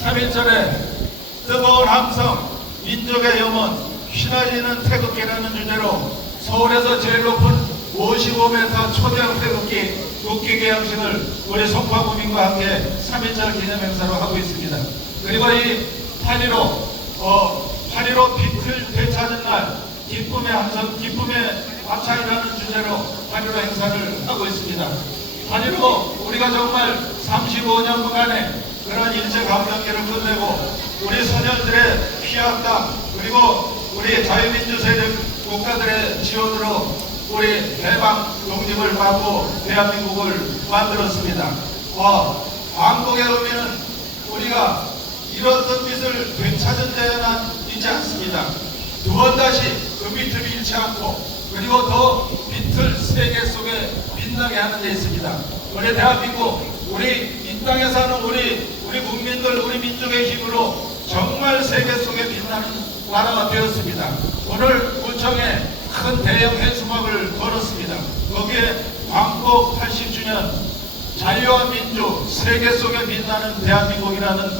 3.1절에 뜨거운 함성, 민족의 염원, 휘날리는 태극기라는 주제로 서울에서 제일 높은 55m 초대형 태극기 국기 개양식을 우리 송파구민과 함께 3.1절 기념 행사로 하고 있습니다. 그리고 이 8.15, 어, 8.15 빛을 되찾은 날, 기쁨의 함성, 기쁨의 합창이라는 주제로 8.15 행사를 하고 있습니다. 8.15 우리가 정말 35년간의 그런 일제 강점기를 끝내고 우리 소년들의 피학당 그리고 우리 자유민주 세력 국가들의 지원으로 우리 대방 독립을 받고 대한민국을 만들었습니다. 어, 광복의 의미는 우리가 잃었던 빛을 되찾은 데만 있지 않습니다. 두 번 다시 그 빛을 잃지 않고 그리고 더 빛을 세계 속에 빛나게 하는 데 있습니다. 우리 대한민국, 우리 이 땅에 사는 우리 민족의 힘으로 정말 세계 속에 빛나는 나라가 되었습니다. 오늘 구청에 큰 대형 해수막을 걸었습니다. 거기에 광복 80주년 자유와 민주 세계 속에 빛나는 대한민국이라는